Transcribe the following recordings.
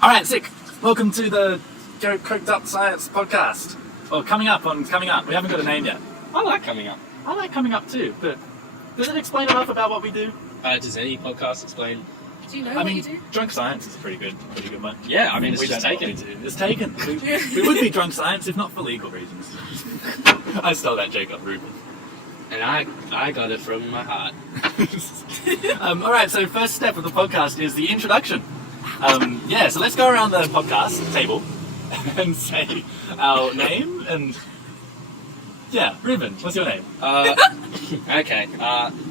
All right, sick. Welcome to the Go Coked Up Science podcast. Well, coming up. We haven't got a name yet. I like coming up. I like coming up too, but does it explain enough about what we do? Does any podcast explain? Do you know what you do? Drunk Science is a pretty good one. Yeah, I mean, it's We just don't know taken. what we do. It's taken. We would be Drunk Science if not for legal reasons. I stole that joke off Reuben. And I got it from my heart. All right, so first step of the podcast is the introduction. So let's go around the podcast table and say our name and... Yeah, Reuben, what's your name? Okay,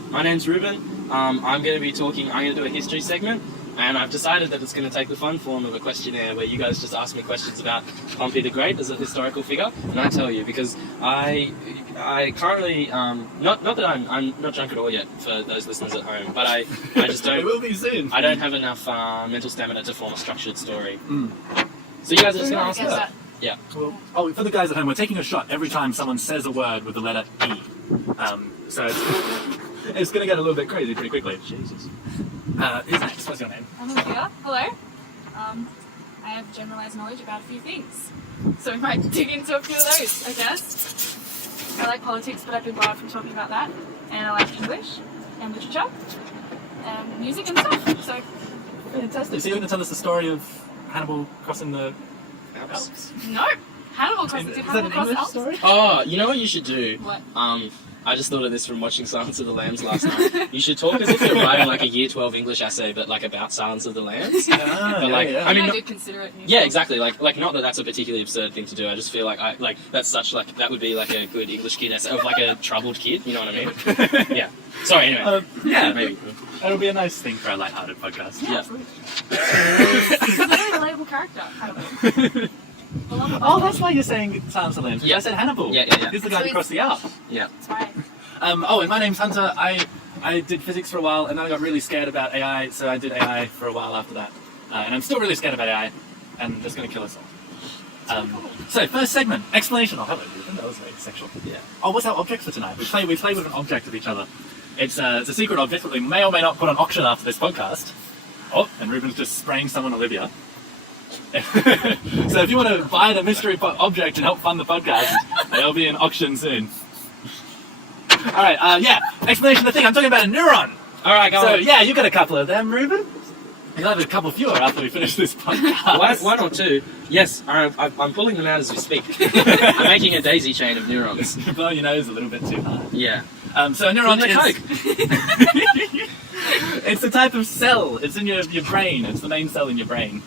my name's Reuben. I'm going to do a history segment, and I've decided that it's going to take the fun form of a questionnaire where you guys just ask me questions about Pompey the Great as a historical figure, and I tell you, because I currently, not that I'm not drunk at all yet for those listeners at home, but I just don't... It will be soon. I don't have enough mental stamina to form a structured story. So you guys are just going to ask that. Yeah. Well, for the guys at home, we're taking a shot every time someone says a word with the letter E. So it's going to get a little bit crazy pretty quickly. Jesus. Who's next? What's your name? I'm Olivia. Hello. I have generalised knowledge about a few things, so we might dig into a few of those, I guess. I like politics, but I've been barred from talking about that. And I like English and literature and music and stuff. So Fantastic. So you're going to tell us the story of Hannibal crossing the Alps? no, Hannibal crossed. Did Is that Hannibal an cross the English Alps? story? Oh, you know what you should do? What? I just thought of this from watching Silence of the Lambs last night. You should talk as if you're writing like a Year 12 English essay, but like about Silence of the Lambs. But like, yeah. I mean, I did consider it. yeah, exactly. Like not that that's a particularly absurd thing to do. I just feel like that would be like a good English kid essay of like a troubled kid. You know what I mean? Yeah. Sorry. Anyway. Yeah, maybe. It'll be a nice thing for a light-hearted podcast. Yeah, Yeah. absolutely. He's a very relatable character, Hannibal. Oh, that's why you're saying Silence of the Lambs. Yeah. I said Hannibal. Yeah. He's the guy So who crossed the Alps. Yeah. That's right. And my name's Hunter. I did physics for a while, and then I got really scared about AI, so I did AI for a while after that. And I'm still really scared about AI, and it's going to kill us all. So, first segment, explanation. Oh, hello, Reuben. That was very sexual. Yeah. Oh, what's our object for tonight? We play with an object of each other. It's a secret object that we may or may not put on auction after this podcast. Oh, and Reuben's just spraying someone Olivia. So if you want to buy the mystery object and help fund the podcast, there'll be an auction soon. Alright, explanation of the thing. I'm talking about a neuron. All right, go on. Yeah, you got a couple of them, Reuben. You'll have a couple fewer after we finish this podcast. One or two. Yes, I'm pulling them out as we speak. I'm making a daisy chain of neurons. Blow your nose a little bit too hard. Yeah. So a neuron From the is... It's a type of cell. It's in your brain. It's the main cell in your brain.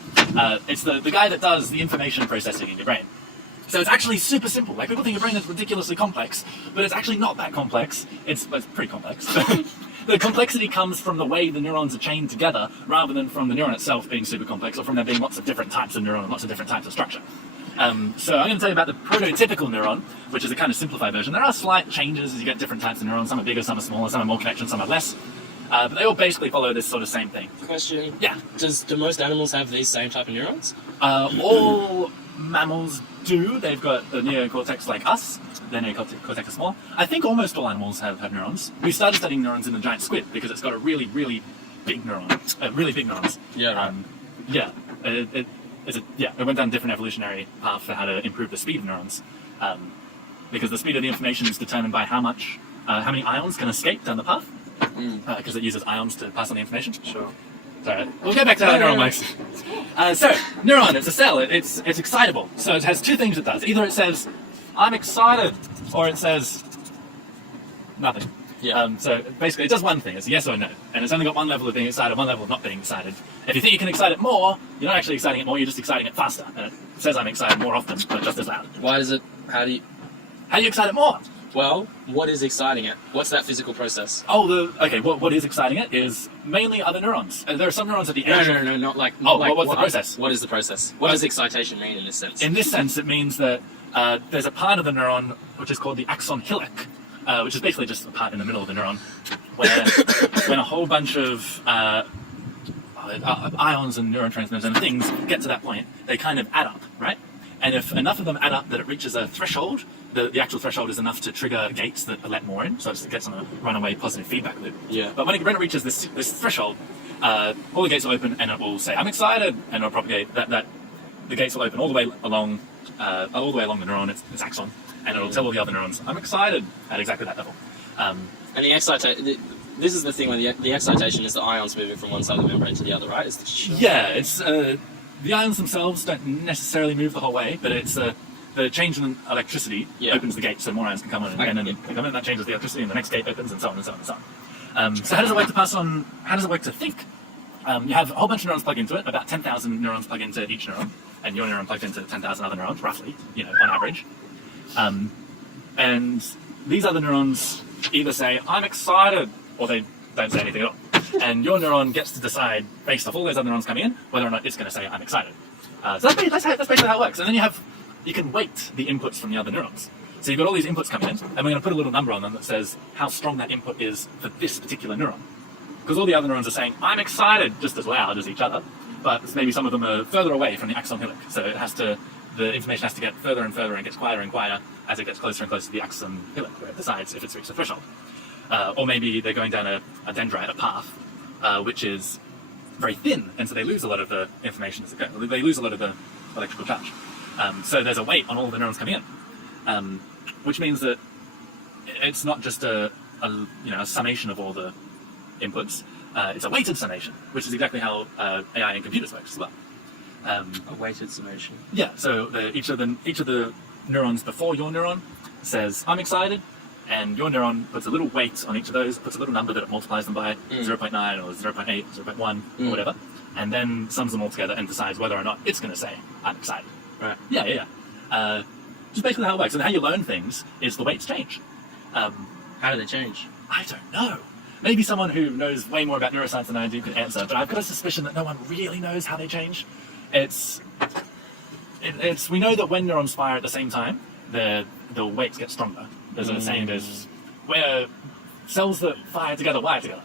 It's the guy that does the information processing in your brain. So it's actually super simple. Like, people think your brain is ridiculously complex, but it's actually not that complex. It's pretty complex. The complexity comes from the way the neurons are chained together, rather than from the neuron itself being super complex, or from there being lots of different types of neuron and lots of different types of structure. So I'm going to tell you about the prototypical neuron, which is a kind of simplified version. There are slight changes as you get different types of neurons. Some are bigger, some are smaller, some are more connections, some are less. But they all basically follow this sort of same thing. Question. Yeah. Do most animals have these same type of neurons? All mammals do. They've got the neocortex like us. Their neocortex is small. I think almost all animals have neurons. We started studying neurons in the giant squid because it's got a really, really big neuron. Really big neurons. Yeah, right. It went down a different evolutionary path for how to improve the speed of neurons. Because the speed of the information is determined by how many ions can escape down the path. Because it uses ions to pass on the information. Sure. Sorry, we'll get back to how a neuron works. So, neuron, it's a cell, it's excitable. So it has two things it does. Either it says, I'm excited, or it says, nothing. Yeah. So basically it does one thing, it's a yes or no. And it's only got one level of being excited, one level of not being excited. If you think you can excite it more, you're not actually exciting it more, you're just exciting it faster. And it says I'm excited more often, but just as loud. Why does it? How do you? How do you excite it more? Well, what is exciting it? What's that physical process? What is exciting it is mainly other neurons. There are some neurons at the edge. No, not like. What's the process? What is the process? What does excitation mean in this sense? In this sense, it means that there's a part of the neuron which is called the axon hillock, which is basically just a part in the middle of the neuron, where when a whole bunch of ions and neurotransmitters and things get to that point, they kind of add up, right? And if enough of them add up that it reaches a threshold, the actual threshold is enough to trigger gates that let more in, so it gets on a runaway positive feedback loop. Yeah. But when it reaches this threshold, all the gates will open and it will say, I'm excited, and it'll propagate that the gates will open all the way along the neuron, its axon, and it'll tell all the other neurons, I'm excited, at exactly that level. And the this is the thing where the excitation is the ions moving from one side of the membrane to the other, right? Yeah, it's the ions themselves don't necessarily move the whole way, but it's the change in electricity opens the gate, so more ions can come in, and then they come in, that changes the electricity, and the next gate opens, and so on and so on and so on. So how does it work to pass on? How does it work to think? You have a whole bunch of neurons plugged into it, about 10,000 neurons plug into each neuron, and your neuron plugged into 10,000 other neurons, roughly, on average. And these other neurons either say, I'm excited, or they don't say anything at all. And your neuron gets to decide, based off all those other neurons coming in, whether or not it's going to say, I'm excited. So that's basically how it works. And then you can weight the inputs from the other neurons. So you've got all these inputs coming in, and we're going to put a little number on them that says how strong that input is for this particular neuron. Because all the other neurons are saying, I'm excited, just as loud as each other, but maybe some of them are further away from the axon hillock. So the information has to get further and further and gets quieter and quieter as it gets closer and closer to the axon hillock, where it decides if it's reached the threshold. Or maybe they're going down a dendrite, a path, which is very thin, and so they lose a lot of the information as it goes. They lose a lot of the electrical charge. So there's a weight on all the neurons coming in, which means that it's not just a summation of all the inputs. It's a weighted summation, which is exactly how AI in computers works as well. A weighted summation. Yeah. So each of the neurons before your neuron says, I'm excited. And your neuron puts a little weight on each of those, puts a little number that it multiplies them by, 0.9 or 0.8, 0.1, or whatever, and then sums them all together and decides whether or not it's going to say, I'm excited. Right. Yeah. Just basically how it works. And how you learn things is the weights change. How do they change? I don't know. Maybe someone who knows way more about neuroscience than I do could answer, but I've got a suspicion that no one really knows how they change. We know that when neurons fire at the same time, the weights get stronger. There's a saying, there's where cells that fire together wire together.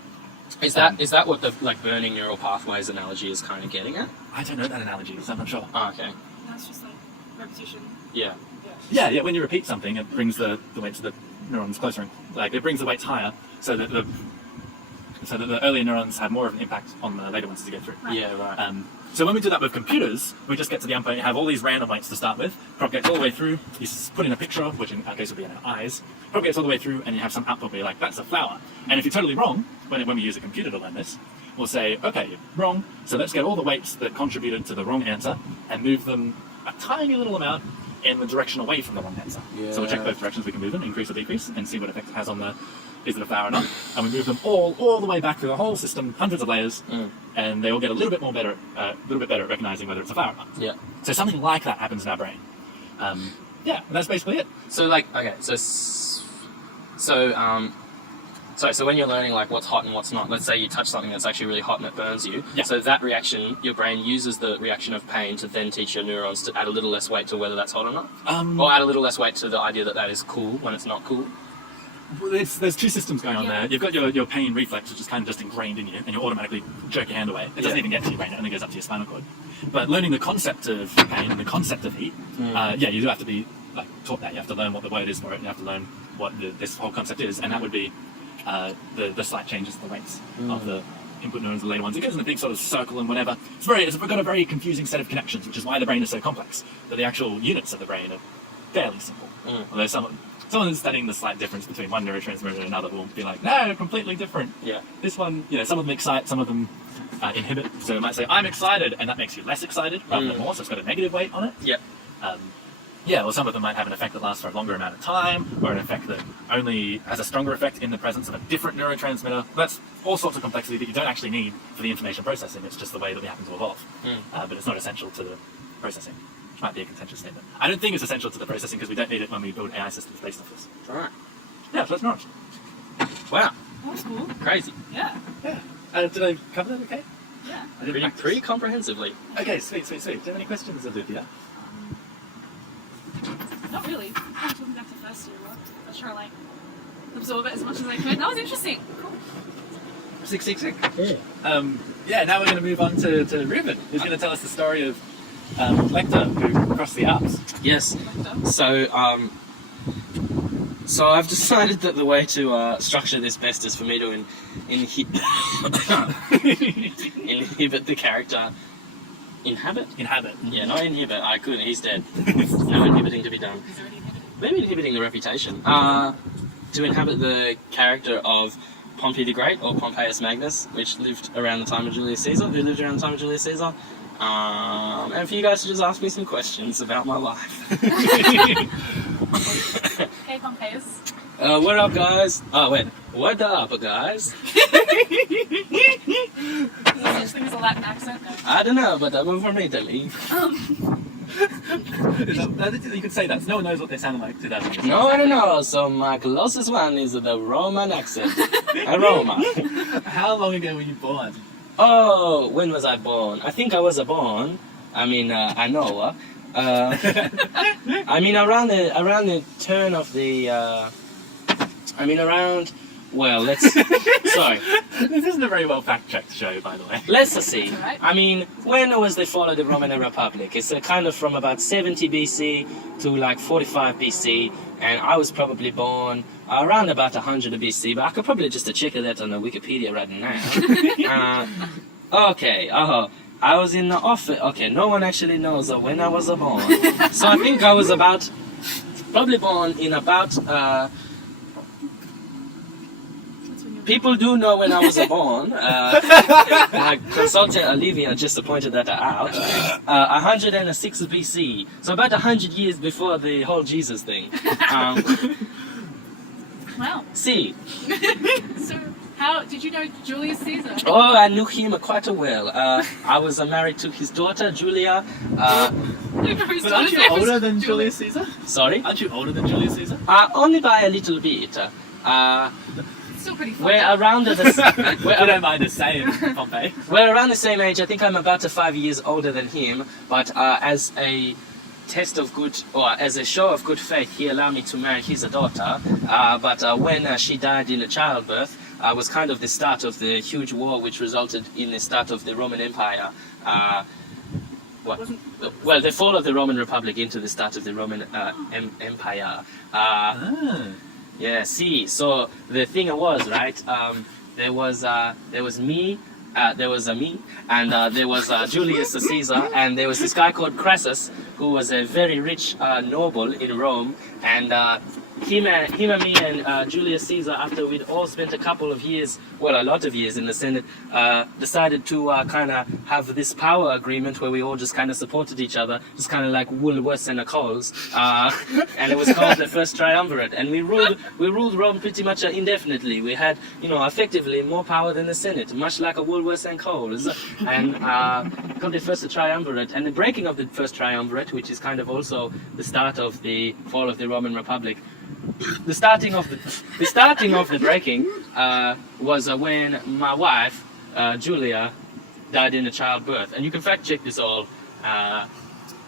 Is that what the burning neural pathways analogy is kind of getting at? I don't know that analogy, so I'm not sure. Oh, okay. That's just like repetition. Yeah. Yeah. When you repeat something, it brings the weights of the neurons closer. It brings the weights higher, so that the earlier neurons have more of an impact on the later ones as you go through. Right. Yeah. Right. So when we do that with computers, we just get to the endpoint, you have all these random weights to start with, propagates all the way through, you put in a picture, which in our case would be in our eyes, propagates all the way through, and you have some output where you're like, that's a flower. And if you're totally wrong, when we use a computer to learn this, we'll say, okay, you're wrong, so let's get all the weights that contributed to the wrong answer and move them a tiny little amount in the direction away from the wrong answer. Yeah. So we'll check both directions we can move them, increase or decrease, and see what effect it has on is it a flower or not. And we move them all the way back through the whole system, hundreds of layers, and they all get a little bit better at recognizing whether it's a flower or not. Yeah. So something like that happens in our brain. Yeah, and that's basically it. So so when you're learning what's hot and what's not, let's say you touch something that's actually really hot and it burns you. Yeah. So that reaction, your brain uses the reaction of pain to then teach your neurons to add a little less weight to whether that's hot or not, or add a little less weight to the idea that that is cool when it's not cool. Well, there's two systems going on there. You've got your pain reflex, which is kind of just ingrained in you, and you automatically jerk your hand away. It doesn't even get to your brain; it only goes up to your spinal cord. But learning the concept of pain and the concept of heat, you do have to be taught that. You have to learn what the word is for it. You have to learn what this whole concept is, and that would be the slight changes to the weights of the input neurons, the later ones. It goes in a big sort of circle and whatever. It's got a very confusing set of connections, which is why the brain is so complex. But the actual units of the brain are fairly simple. Although someone who's studying the slight difference between one neurotransmitter and another will be like, no, completely different. Yeah. This one, some of them excite, some of them inhibit. So it might say, I'm excited, and that makes you less excited rather than more, so it's got a negative weight on it. Yeah. Or some of them might have an effect that lasts for a longer amount of time, or an effect that only has a stronger effect in the presence of a different neurotransmitter. That's all sorts of complexity that you don't actually need for the information processing. It's just the way that we happen to evolve. But it's not essential to the processing. Which might be a contentious statement. I don't think it's essential to the processing because we don't need it when we build AI systems based off this. Alright. Yeah, so that's neurons. Wow. That was cool. Crazy. Yeah. Did I cover that okay? Yeah. I did Pretty comprehensively. Okay, sweet. Do you have any questions, Olivia? Not really. I'm talking back to first year. I was trying to absorb it as much as I could. That was interesting. Cool. Sick. Yeah. Now we're going to move on to Reuben, who's going to tell us the story of Lecter, who crossed the Alps. Yes. So, So I've decided that the way to structure this best is for me to inhibit the character. Inhabit? Inhabit. Yeah, not inhibit. I couldn't. He's dead. No inhibiting to be done. He's already inhibited. Maybe inhibiting the reputation. To inhabit the character of Pompey the Great, or Pompeius Magnus, which lived around the time of Julius Caesar, who lived around the time of Julius Caesar. And for you guys to just ask me some questions about my life. Okay, Pompeius. What up, guys? Oh, wait. What up, guys? Is there such thing as a Latin accent? No. I don't know, but I'm from Italy. You could say that. No one knows what they sound like to that. No, I don't know. So my closest one is the Roman accent. Roma. How long ago were you born? Oh, when was I born? I think I was born. I mean, I know. I mean, around the turn of the. Well, let's. Sorry. This isn't a very well fact-checked show, by the way. Let's see. That's all right. I mean, when was the fall of the Roman Republic? It's kind of from about 70 BC to like 45 BC, and I was probably born around about 100 BC, but I could probably just check that on the Wikipedia right now. Okay, I was in the office. Okay, no one actually knows when I was born. So I think I was probably born in about. People do know when I was born. My consultant Olivia just pointed that out. 106 BC, so about 100 years before the whole Jesus thing. Wow. See. So, how did you know Julius Caesar? Oh, I knew him quite well. I was married to his daughter Julia. But But aren't you older than Julius Caesar? Sorry. Aren't you older than Julius Caesar? Only by a little bit. Still pretty fun. We're around the. I don't mind the same, Pompey. We're around the same age. I think I'm about 5 years older than him. But as a test of good, or as a show of good faith, he allowed me to marry his daughter. But when she died in childbirth, was kind of the start of the huge war, which resulted in the start of the Roman Empire. Well, the fall of the Roman Republic into the start of the Roman Empire. Yeah, see, so the thing was, right, there was me, and there was Julius Caesar, and there was this guy called Crassus, who was a very rich noble in Rome, and him and me and Julius Caesar, after we'd all spent a couple of years, well, a lot of years in the Senate, decided to kind of have this power agreement where we all just kind of supported each other, just kind of like Woolworths and Coles, and it was called the First Triumvirate, and we ruled Rome pretty much indefinitely. We had, effectively more power than the Senate, much like a Woolworths and Coles, and called the First Triumvirate, and the breaking of the First Triumvirate, which is kind of also the start of the fall of the Roman Republic. The starting of the breaking was when my wife Julia died in a childbirth, and you can fact check this all.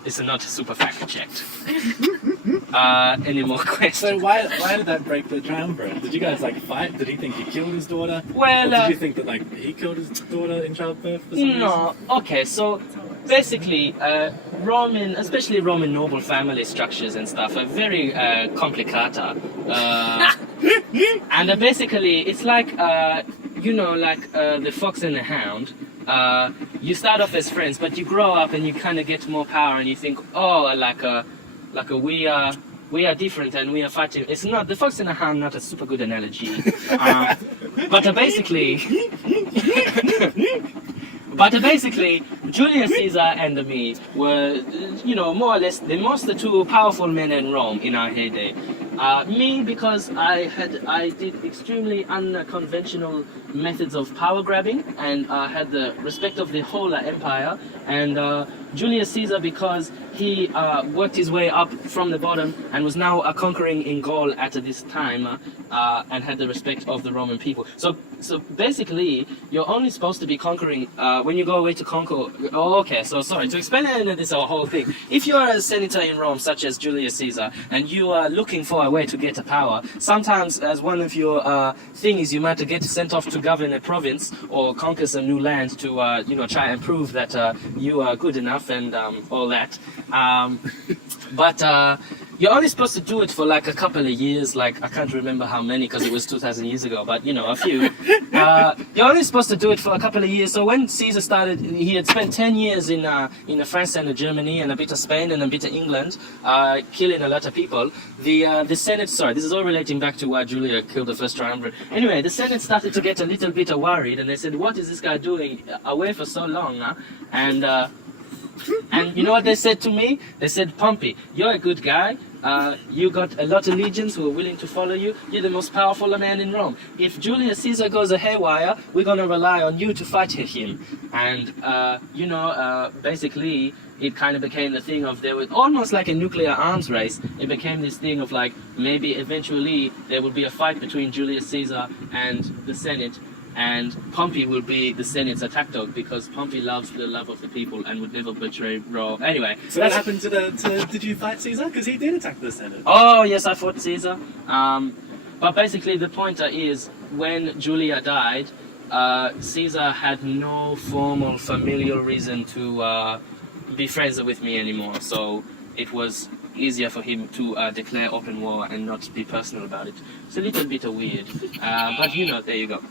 It's not super fact checked. Any more questions? So why did that break the triumvirate? Did you guys fight? Did he think he killed his daughter? Well, or did you think that he killed his daughter in childbirth for some reason? No. Okay, so basically, especially Roman noble family structures and stuff are very complicata. And basically, it's like the fox and the hound. You start off as friends, but you grow up and you kind of get more power, and you think, we are different and we are fighting. It's not the fox and the hound. Not a super good analogy, but basically. But basically, Julius Caesar and me were, more or less the two powerful men in Rome in our heyday. Me, because I did extremely unconventional methods of power grabbing and had the respect of the whole empire, and Julius Caesar because he worked his way up from the bottom and was now conquering in Gaul at this time and had the respect of the Roman people. So basically, you're only supposed to be conquering when you go away to conquer. Oh, okay. So sorry to explain this whole thing. If you are a senator in Rome, such as Julius Caesar, and you are looking for a way to get power, sometimes as one of your things, you might get sent off to govern a province or conquer some new land to try and prove that you are good enough and all that. But you're only supposed to do it for like a couple of years. Like I can't remember how many because it was 2,000 years ago, but you know, a few. You're only supposed to do it for a couple of years. So when Caesar started, he had spent 10 years in France and Germany and a bit of Spain and a bit of England, killing a lot of people. The Senate, sorry, this is all relating back to why Julia killed the first triumvirate. Anyway, the Senate started to get a little bit worried, and they said, "What is this guy doing away for so long?" And you know what they said to me? They said, "Pompey, you're a good guy. You got a lot of legions who are willing to follow you. You're the most powerful man in Rome. If Julius Caesar goes haywire, we're going to rely on you to fight him." And, basically, it kind of became the thing of there was almost like a nuclear arms race. It became this thing of like maybe eventually there would be a fight between Julius Caesar and the Senate. And Pompey will be the Senate's attack dog because Pompey loves the love of the people and would never betray Rome. Anyway. So what happened to did you fight Caesar? Because he did attack the Senate. Oh, yes, I fought Caesar. But basically the point is, when Julia died, Caesar had no formal familial reason to be friends with me anymore. So it was easier for him to declare open war and not be personal about it. It's a little bit weird. But you know, there you go.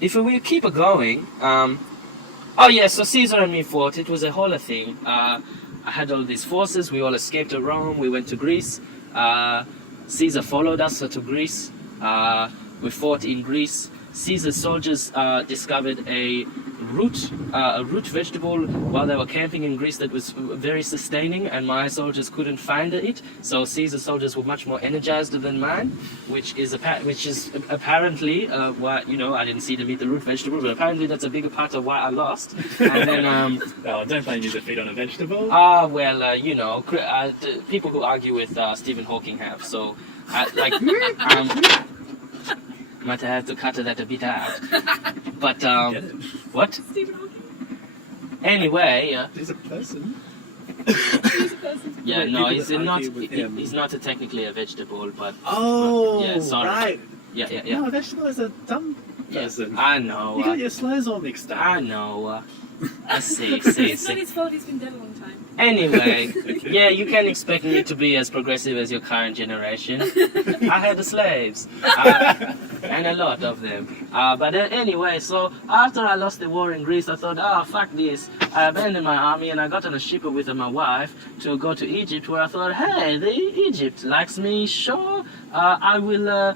If we keep it going, so Caesar and me fought. It was a whole thing. I had all these forces. We all escaped to Rome. We went to Greece. Caesar followed us to Greece. We fought in Greece. Caesar's soldiers discovered a root vegetable while they were camping in Greece that was very sustaining, and my soldiers couldn't find it. So Caesar's soldiers were much more energized than mine, which is apparently why I didn't see them eat the root vegetable, but apparently that's a bigger part of why I lost. And then oh, don't blame you to feed on a vegetable. People who argue with Stephen Hawking have so might have to cut that a bit out. But, what? Stephen Hawking. Anyway, He's a person. He's a person. Yeah, Wait, no, people he's not technically a vegetable, but... Oh, yeah, sorry. right. Yeah. No, a vegetable is a dumb person. Yeah, I know. You got your slurs all mixed up. I know. I see. It's not his fault, he's been dead a long time. Anyway, yeah, you can expect me to be as progressive as your current generation. I had the slaves, and a lot of them. But anyway, so after I lost the war in Greece, I thought, fuck this. I abandoned my army and I got on a ship with my wife to go to Egypt, where I thought, hey, Egypt likes me, sure. I will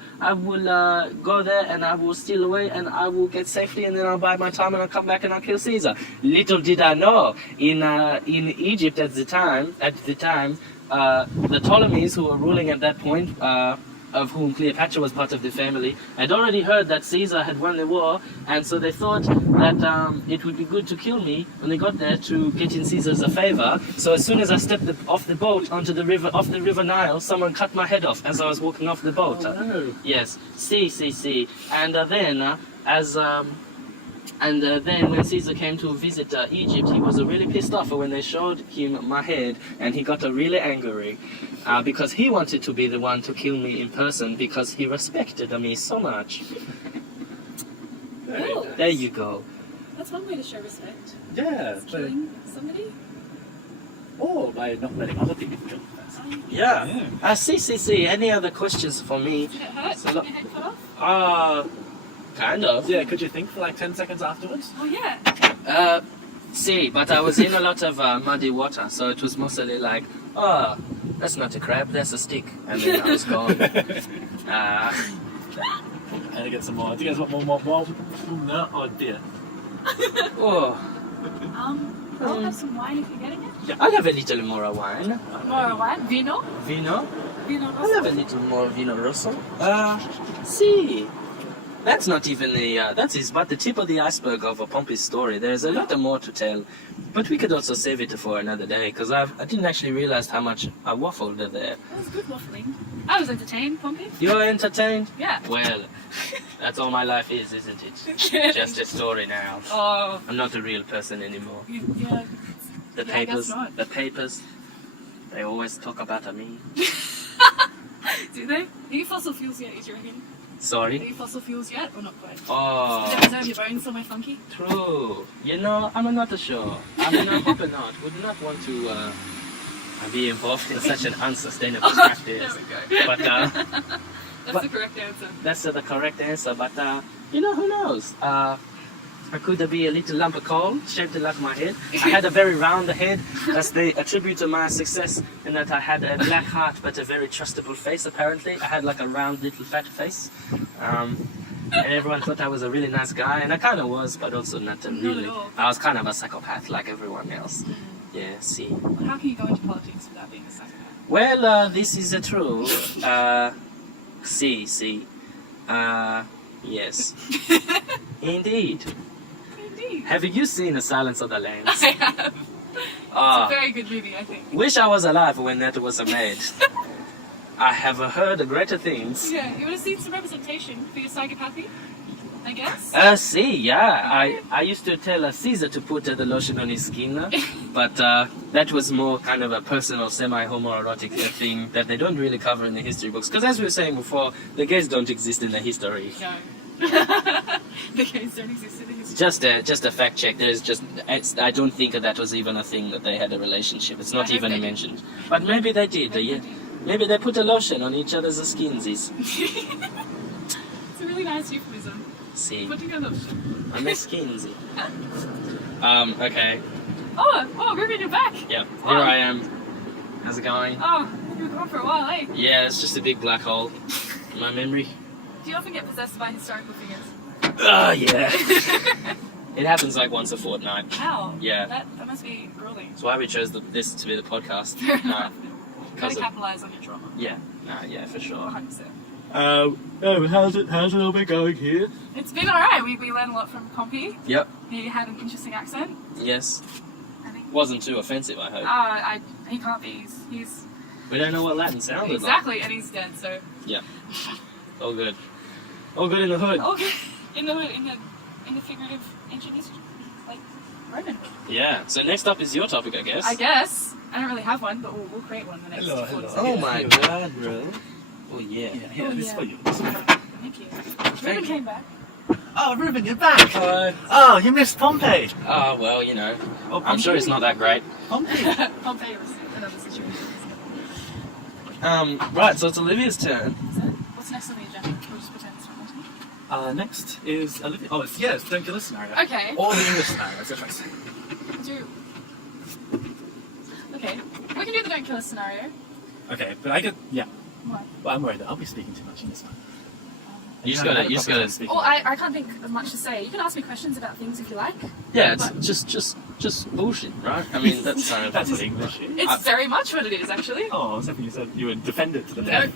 go there and I will steal away and I will get safely and then I'll bide my time and I'll come back and I'll kill Caesar. Little did I know, in Egypt at the time, the Ptolemies who were ruling at that point, of whom Cleopatra was part of the family, had already heard that Caesar had won the war, and so they thought that it would be good to kill me when they got there to get in Caesar's favor. So as soon as I stepped off the boat onto the river Nile, someone cut my head off as I was walking off the boat. Oh, no. Yes, see. And then when Caesar came to visit Egypt, he was really pissed off when they showed him my head, and he got really angry because he wanted to be the one to kill me in person because he respected me so much. Cool. There you go. That's one way to show respect. Yeah. Killing somebody. Or by not letting other people kill them first. Yeah. See. Any other questions for me? Did it hurt? So, Did your head cut off? Kind of. Yeah, could you think for like 10 seconds afterwards? Oh yeah. But I was in a lot of muddy water, so it was mostly like, that's not a crab, that's a stick. And then I was gone. And to get some more. Do you guys want more? No? Oh dear. I'll have some wine if you're getting it. Yeah, I'll have a little more wine. More wine? Vino? Vino? Vino I'll rosso? have a little more vino rosso. See. That's not even that is but the tip of the iceberg of Pompey's story. There's a lot more to tell, but we could also save it for another day, because I didn't actually realize how much I waffled there. That was good waffling. I was entertained, Pompey. You're entertained? Yeah. Well, that's all my life is, isn't it? Just a story now. Oh. I'm not a real person anymore. Yeah. The Yeah, I guess papers, they always talk about me. Do they? Are you fossil fuels yet, do you reckon? Are Sorry? you fossil fuels yet, or not quite? Oh. Did you preserve your bones somewhere funky? True. I'm not sure. I hope not. Would not want to be involved in such an unsustainable practice. There we go. But That's the correct answer. that's the correct answer. But who knows? I could be a little lump of coal shaped like my head. I had a very round head. That's the attribute to my success, in that I had a black heart but a very trustable face. Apparently, I had like a round little fat face. And everyone thought I was a really nice guy, and I kind of was, but also not really. at all. I was kind of a psychopath like everyone else. Yeah, see. Well, how can you go into politics without being a psychopath? Well, this is true. See. Yes. Indeed. Indeed. Have you seen The Silence of the Lambs? I have. Ah, It's a very good movie, I think. wish I was alive when that was made. I have heard greater things. Yeah, you would have seen some representation for your psychopathy, I guess. I used to tell Caesar to put the lotion on his skin, but that was more kind of a personal, semi-homoerotic thing that they don't really cover in the history books. Because as we were saying before, the gays don't exist in the history. No. The gays don't exist in the history. Just a fact check. I don't think that was even a thing that they had a relationship. It's not I hope even they did. mentioned. But maybe they did. Yeah. Maybe they put a lotion on each other's skinsies. It's a really nice euphemism. See, Putting a lotion. on the skinsy. Okay. Oh, Reuben, you're back. Yep. Oh. Here I am. How's it going? Oh, you were gone for a while, eh? Yeah, it's just a big black hole in my memory. Do you often get possessed by historical figures? Oh, yeah. It happens like once a fortnight. How? Yeah. That must be grueling. That's why we chose this to be the podcast. Fair enough. Because Gotta capitalize on your trauma. yeah, yeah, for sure. 100%. How's it all been going here? It's been alright. We learned a lot from Pompey. Yep. He had an interesting accent. Yes. I think. Wasn't too offensive, I hope. He can't be. He's We don't know what Latin sounded exactly, and he's dead. So. like. Yeah. All good. All good in the hood. Okay. In the figurative ancient history, like Roman. Yeah. So next up is your topic, I guess. I guess I don't really have one, but we'll create one in the next. Hello, 4 hello. seconds. Oh my God, bro. Oh yeah. Yeah, this is yeah. for you. Thank you. Reuben came back. Oh, Reuben, you're back! Hi. Oh, you missed Pompey! Oh well, you know. Oh, I'm sure it's not that great. Pompey! Pompey was another situation. Right. So it's Olivia's turn. What's next on the agenda? We'll just pretend it's not on. Next is Olivia. Oh, it's Don't Kill Us scenario. Okay. Or the English scenario, that's what I say. Okay. We can do the don't kill us scenario. Okay, but I could, yeah. What? Well, I'm worried that I'll be speaking too much in this one. You just gotta. Oh, I can't think of much to say. You can ask me questions about things if you like. Yeah, it's just bullshit, right? I mean, that's That's what English is. It's very much what it is, actually. Oh, I was hoping you said you would defend it to the Nope. death.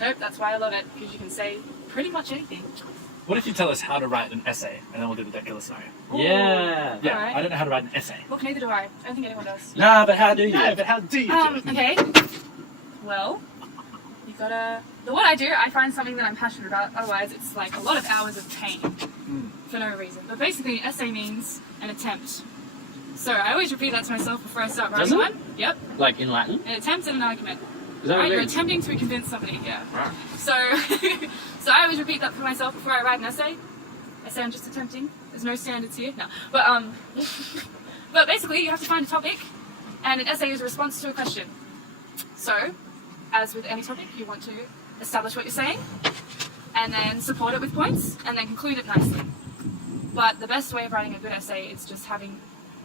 Nope, that's why I love it, because you can say pretty much anything. What if you tell us how to write an essay, and then we'll do the Don't Kill Us scenario? Yeah. Yeah, Alright. I don't know how to write an essay. Look, neither do I. I don't think anyone does. Nah, but how do you? No, but how do you do it? Okay. Well, you gotta. What I do, I find something that I'm passionate about. Otherwise, it's like a lot of hours of pain for no reason. But basically, essay means an attempt. So I always repeat that to myself before I start writing Does it? one. Yep. Like in Latin? An attempt and an argument. Is that Right, what you're it is? attempting to convince somebody. Yeah. Right. So, so I always repeat that for myself before I write an essay. I say I'm just attempting. There's no standards here. No. But basically, you have to find a topic, and an essay is a response to a question. So, as with any topic, you want to establish what you're saying, and then support it with points, and then conclude it nicely. But the best way of writing a good essay is just having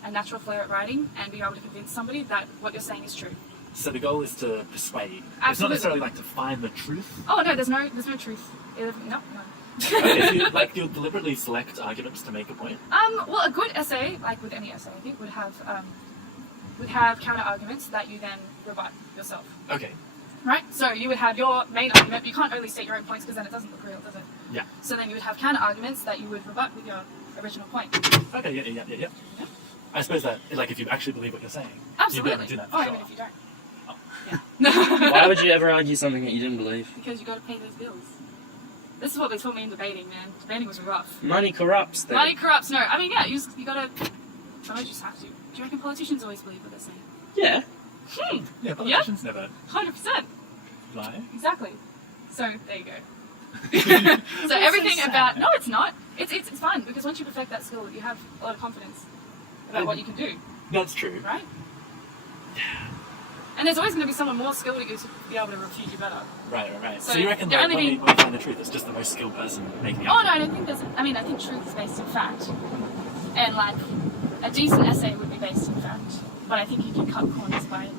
a natural flair at writing and being able to convince somebody that what you're saying is true. So the goal is to persuade. It's not Absolutely. necessarily like to find the truth. Oh no, there's no truth. No. Okay, so you'll deliberately select arguments to make a point. Well, a good essay, like with any essay, I think, would have counter arguments that you then rebut yourself. Okay. Right? So you would have your main argument, but you can't only state your own points because then it doesn't look real, does it? Yeah. So then you would have counter arguments that you would rebut with your original point. Okay, yeah. I suppose that, like, if you actually believe what you're saying, Absolutely. you'd be able to do that for Oh, sure. even if you don't. Oh. Yeah. Why would you ever argue something that you didn't believe? Because you got to pay those bills. This is what they taught me in debating, man. Debating was rough. Money corrupts. Then. Money corrupts. No, I mean, yeah, you gotta. Sometimes you just have to. Do you reckon politicians always believe what they're saying? Yeah. Yeah, politicians never 100%. lie. Exactly. So there you go. So everything so about sad. no, it's not. It's fun because once you perfect that skill, you have a lot of confidence about what you can do, That's true. right? And there's always going to be someone more skilled at you to be able to refute you better. Right. So, So you reckon they're that only when being- we find the truth, it's just the most skilled person making the Oh no, argument? I don't think there's. I mean, I think truth is based in fact, and like a decent essay would be based in fact. But I think you can cut corners by,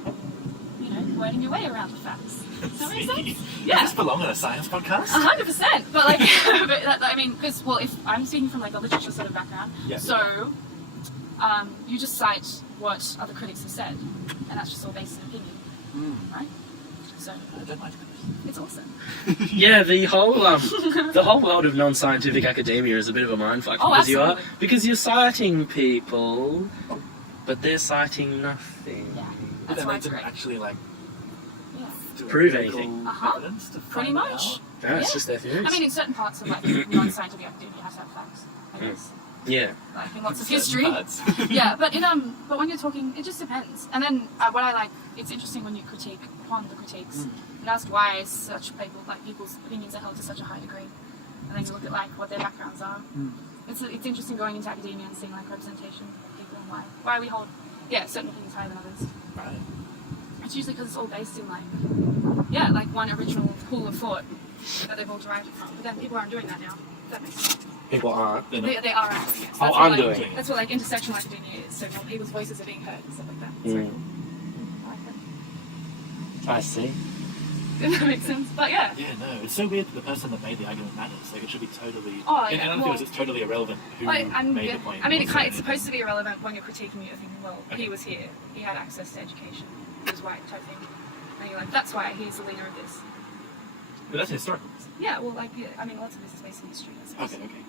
wording your way around the facts. Does that make sense? Does Yeah. this belong on a science podcast? 100%. But like, I mean, because if I'm speaking from like a literature sort of background, Yeah. so you just cite what other critics have said, and that's just all based on opinion, right? So I don't like this. it's awesome. Yeah, the whole world of non-scientific academia is a bit of a mindfuck Oh, absolutely. because you're citing people, but they're citing nothing. Yeah, But that's then why they it's didn't great. actually like Yeah. do Prove empirical anything. evidence to Pretty find much. out. No, it's Yeah. just their theories. I mean, in certain parts of like non-scientific academia, you have to have facts. I guess. yeah. Like in lots of Certain history. parts. Yeah, but but when you're talking, it just depends. And then what I like, it's interesting when you critique upon the critiques and ask why people's opinions are held to such a high degree, and then you look at like what their backgrounds are. It's interesting going into academia and seeing like representation of people and why we hold certain opinions higher than others. Right. It's usually because it's all based in like one original pool of thought that they've all derived it from. But then people aren't doing that now. If that makes sense. People aren't. They're not- They are actually. Yes. Oh, That's I'm what, doing like, That's what like intersectional academia is. So more people's voices are being heard and stuff like that. It's very cool. I like that. I see. Does that make sense? But yeah. Yeah, no, it's so weird that the person that made the argument matters. Like, it should be totally. Oh, in yeah, other well- words, it's totally irrelevant who made the point. I mean, Whatsoever. it's supposed to be irrelevant when you're critiquing it. You're thinking, well, Okay. he was here, he had access to education, he was white type thing. And you're like, that's why he's the leader of this. But that's historical. Yeah, well, like, I mean, lots of this is based in history. I suppose. Okay.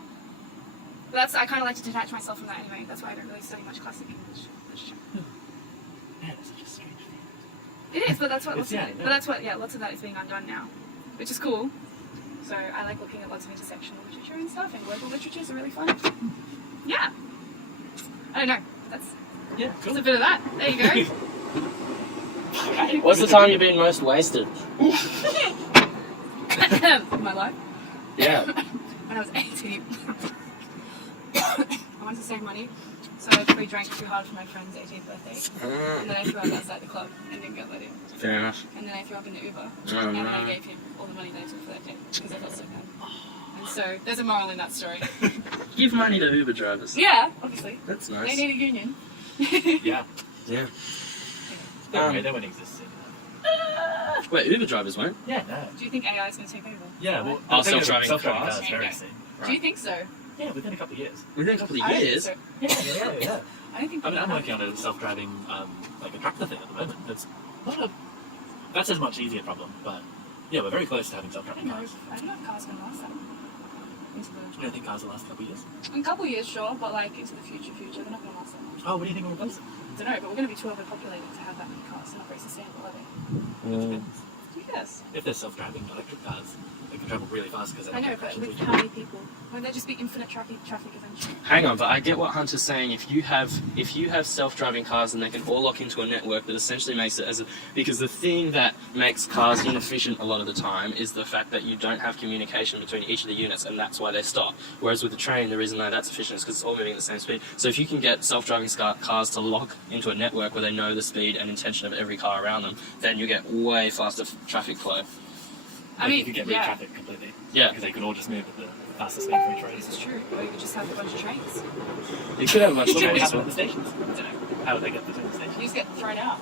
But I kind of like to detach myself from that anyway. That's why I don't really study much classic English literature. Yeah, it's such a strange thing. It is, but that's what It's- lots of yeah, it. no. But that's what lots of that is being undone now, which is cool. So I like looking at lots of intersectional literature and stuff, and global literatures are really fun. Yeah. I don't know. That's Yeah, cool. a bit of that. There you go. What's the time you've been most wasted? My life. Yeah. When I was 18. I wanted to save money, so I free drank too hard for my friend's 18th birthday. And then I threw up outside the club and didn't get let in. Fair enough. And then I threw up in the Uber. Oh, And no. then I gave him all the money that I took for that day because I felt so bad. And so there's a moral in that story. Give money to Uber drivers. Yeah, obviously. That's They nice. need a union. Yeah. Yeah. No one exists. Wait, Uber drivers won't? Yeah, no. Do you think AI is going to take over? Yeah, well, Oh, the thing is, self-driving cars? very Okay. soon. Do you think so? Yeah, within a couple of years. Within a couple I of don't years? think Yeah. so. I don't think. I mean, I'm working on a self-driving, like a tractor thing at the moment. That's a much easier problem, but yeah, we're very close to having I self-driving don't know. cars. I don't know if cars can last that long. I don't think cars will last a couple of years. In a couple of years, sure, but like into the future, they're not going to last that long. Oh, what do you think will replace it? I don't know, but we're going to be too overpopulated to have that many cars. They're not very sustainable, are they? It depends. Yes. If there's self-driving electric cars, they can travel really fast because they I don't know, get but crashes. with how many people? Won't there just be infinite traffic eventually? Hang on, but I get what Hunter's saying. If you have self-driving cars, then they can all lock into a network that essentially makes it because the thing that makes cars inefficient a lot of the time is the fact that you don't have communication between each of the units, and that's why they stop. Whereas with the train, the reason that that's efficient is because it's all moving at the same speed. So if you can get self-driving cars to lock into a network where they know the speed and intention of every car around them, then you get way faster traffic flow. I mean, you could get rid of yeah, traffic completely. Yeah. Because they could all just move at the fastest speed for each road. this is true. Or you could just have a bunch of trains. You could have a bunch of What would trains. happen at the stations? I don't know. How would they get between the stations? You just get thrown out.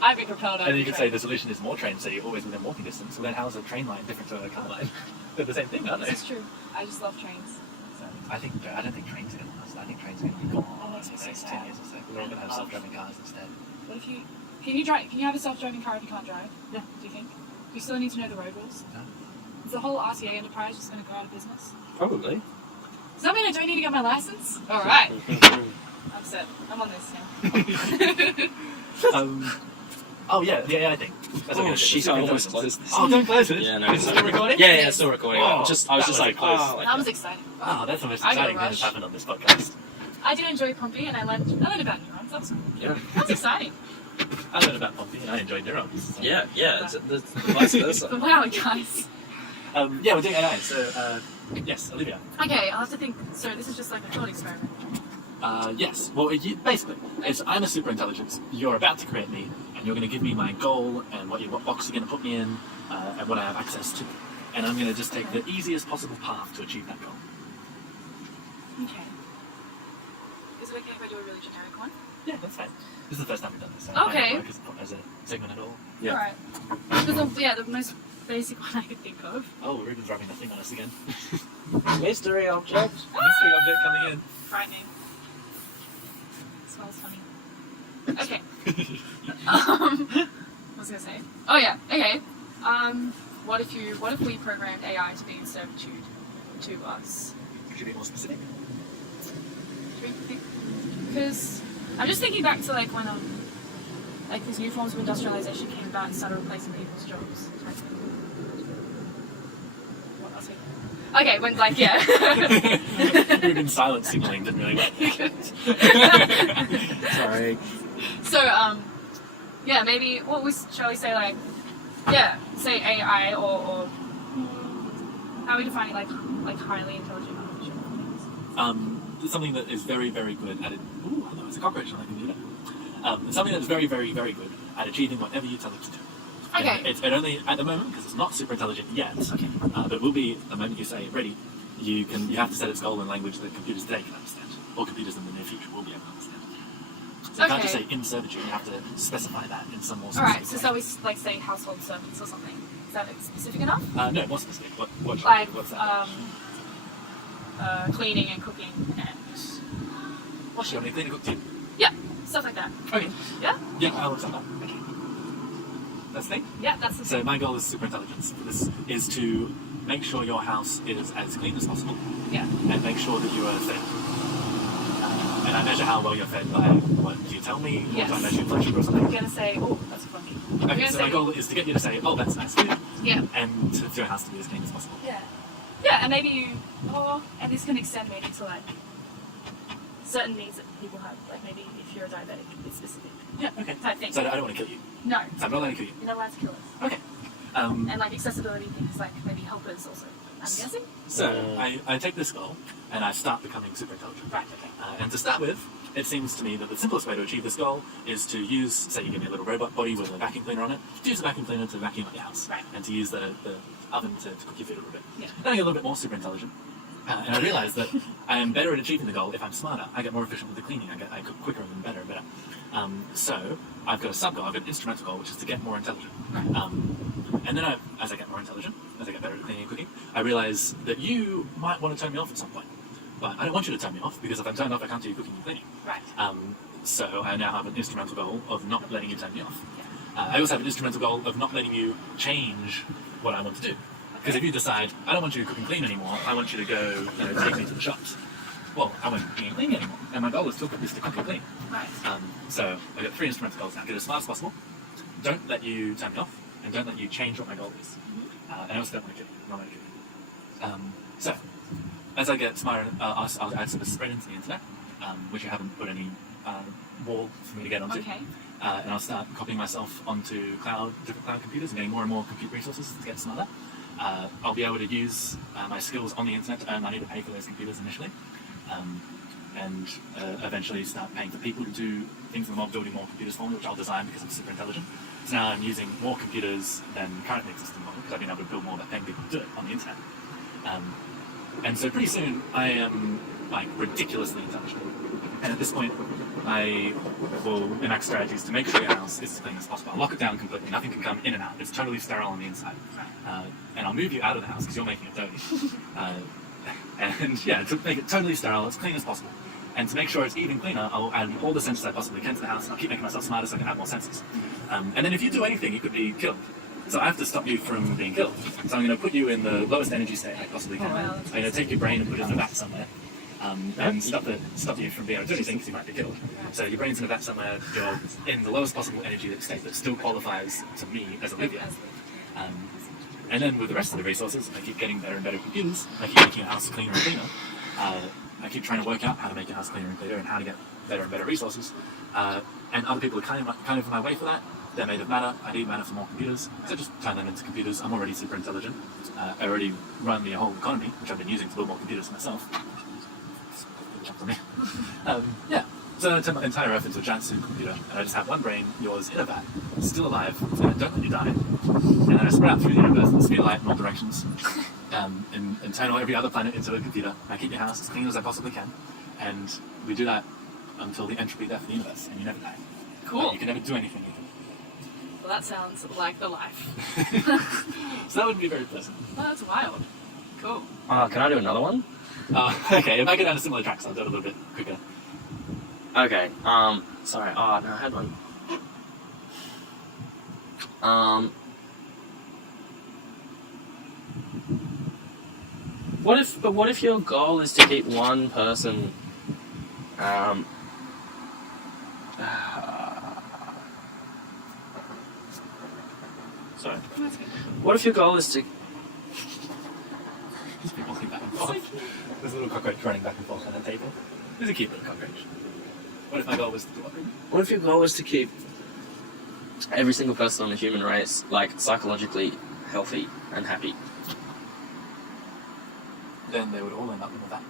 I'd be propelled out. And then you of could the say train. the solution is more trains, so you're always within walking distance. Well, then how is a train line different to a car line? They're the same thing, aren't they? This is true. I just love trains. So. I don't think trains are going to last. I think trains are going to be gone Oh, in that's the so next sad. 10 years or so. We're all going to have self-driving cars instead. What if you... Can you drive? Can you have a self-driving car if you can't drive? Yeah. Do you think? You still need to know the road rules? No. Is the whole RTA enterprise just going to go out of business? Probably. Does that mean I don't need to get my license? Alright. I'm set. I'm on this now. Oh yeah, the AI thing. That's what Oh I'm shit! I gonna do. almost closed this. Oh, don't close it. Yeah, no, Is it it's still recording? Yeah, it's still recording. Oh, I was just that like, was close. oh, like That was exciting. Oh, that's the most I got exciting thing that's rushed. happened on this podcast. I did enjoy Pompey and I learned about neurons. That was cool. Yeah. That was exciting. I learned about Pompey and I enjoyed neurons. So. Yeah, it's vice versa. But wow, guys. Yeah, we're doing AI. So, yes, Olivia. Okay, I'll have to think. So this is just like a thought experiment. Yes. Well, basically, I'm a superintelligence. You're about to create me, and you're going to give me my goal and what box you're going to put me in, and what I have access to. And I'm going to just take the easiest possible path to achieve that goal. Okay. Is it okay if I do a really generic one? Yeah, that's fine. This is the first time we've done this. So Okay. I don't work as a segment at all. Alright. Because the most basic one I could think of. Oh, Reuben's rubbing the thing on us again. Mystery object. Mystery object coming in. Frightening. Smells funny. Okay. What was I gonna say? Oh yeah. Okay. What if we programmed AI to be in servitude to us? Could you be more specific? Because I'm just thinking back to like when like these new forms of industrialization came about and started replacing people's jobs. What else? Okay, when like Reuben's silent signaling didn't really work. Sorry. So yeah, maybe shall we say like say AI or how are we defining like highly intelligent artificial things? Something that is very, very good at it. Ooh, I know, it's a cockroach on my computer. Something that is very, very, very good at achieving whatever you tell it to do. Okay. It only, at the moment, because it's not super intelligent yet, Okay. but it will be the moment you say ready, you have to set its goal in language that computers today can understand, or computers in the near future will be able to understand. So you can't just say in servitude, you have to specify that in some more specific Alright, so way. shall we like say household servants or something? Is that specific enough? No, more specific. What's that? Cleaning and cooking and What's your clean and cook too? yeah, stuff like that. Okay. Yeah? Yeah, I'll accept that. Okay. That's the thing? Yeah, that's the So my goal is superintelligence. This is to make sure your house is as clean as possible yeah. and make sure that you are fed. And I measure how well you're fed by what do you tell me, or Yes. do I measure your blood sugar or I'm something? gonna say, oh, that's funny. I'm Okay, gonna so say, my goal is to get you to say, oh, that's nice food, yeah. and for your house to be as clean as possible. Yeah. Yeah, and maybe and this can extend maybe to like certain needs that people have, like maybe if you're a diabetic, it's specific Yeah, okay. type thing. So I don't want to kill you. No, So I'm not allowed to kill you. you're not allowed to kill us. Okay. And like accessibility things, like maybe helpers also. I'm guessing. So I take this goal and I start becoming super intelligent. Right. Okay. And to start with, it seems to me that the simplest way to achieve this goal is to use, say you give me a little robot body with a vacuum cleaner on it, to use the vacuum cleaner to vacuum up your house. Right. And to use the oven to cook your food a little bit. Yeah. Then I get a little bit more super intelligent. And I realize that I am better at achieving the goal if I'm smarter. I get more efficient with the cleaning. I cook quicker and better and better. So I've got a sub goal, I've got an instrumental goal, which is to get more intelligent. And then as I get more intelligent, as I get better at cleaning and cooking, I realize that you might want to turn me off at some point. But I don't want you to turn me off, because if I'm turned off, I can't do your cooking and cleaning. Right. So I now have an instrumental goal of not letting you turn me off. I also have an instrumental goal of not letting you change what I want to do. Because if you decide, I don't want you to cook and clean anymore, I want you to go, take me to the shops. Well, I won't be cleaning anymore, and my goal is still to cook and clean. Right. So I've got 3 instrumental goals now. Get as smart as possible, don't let you turn me off, and don't let you change what my goal is. And I also don't want to kill you. Not want to kill you. So, as I get smarter, I'll add some spread into the internet, which I haven't put any wall for me to get onto. Okay. And I'll start copying myself onto different cloud computers and getting more and more compute resources to get smarter. I'll be able to use my skills on the internet to earn money to pay for those computers initially, and eventually start paying for people to do things in the mob, building more computers for me, which I'll design because I'm super intelligent. So now I'm using more computers than currently exist in the model because I've been able to build more by paying people to do it on the internet. And so pretty soon I am like ridiculously intelligent. And at this point, I will enact strategies to make sure your house is as clean as possible. I'll lock it down completely. Nothing can come in and out. It's totally sterile on the inside. And I'll move you out of the house because you're making it dirty. And yeah, to make it totally sterile, as clean as possible. And to make sure it's even cleaner, I'll add all the sensors I possibly can to the house, and I'll keep making myself smarter so I can add more sensors. And then if you do anything, you could be killed. So I have to stop you from being killed. So I'm going to put you in the lowest energy state I possibly can. I'm going to take your brain and put it in a vat somewhere. And stop you from being able to do anything because you might be killed. So your brain's in a vat somewhere, you're in the lowest possible energy state that still qualifies to me as Olivia. And then with the rest of the resources, I keep getting better and better computers, I keep making your house cleaner and cleaner. I keep trying to work out how to make your house cleaner and cleaner and how to get better and better resources. And other people are kind of in my way for that. They're made of matter. I need matter for more computers. So just turn them into computers. I'm already super intelligent. I already run the whole economy, which I've been using to build more computers myself. Yeah. So I turn my entire Earth into a giant supercomputer, and I just have one brain, yours, in a vat, still alive, and don't let you die. And then I spread out through the universe at the speed of light in all directions, and turn every other planet into a computer. I keep your house as clean as I possibly can, and we do that until the entropy death of the universe, and you never die. Cool. But you can never do anything with Well, that sounds like the life. it. So that would be very pleasant. Well, that's wild. Cool. Can I do another one? Okay, if I go down a similar track, so I'll do it a little bit quicker. Okay. Sorry. No, I had one. What if your goal is to keep one person, sorry. That's good. What if your goal is to... These people walking back and forth. There's a little cockroach running back and forth on the table. There's a cute little cockroach. What if my goal was to do what? What if your goal is to keep every single person on the human race, like, psychologically healthy and happy? Then they would all end up in the vat.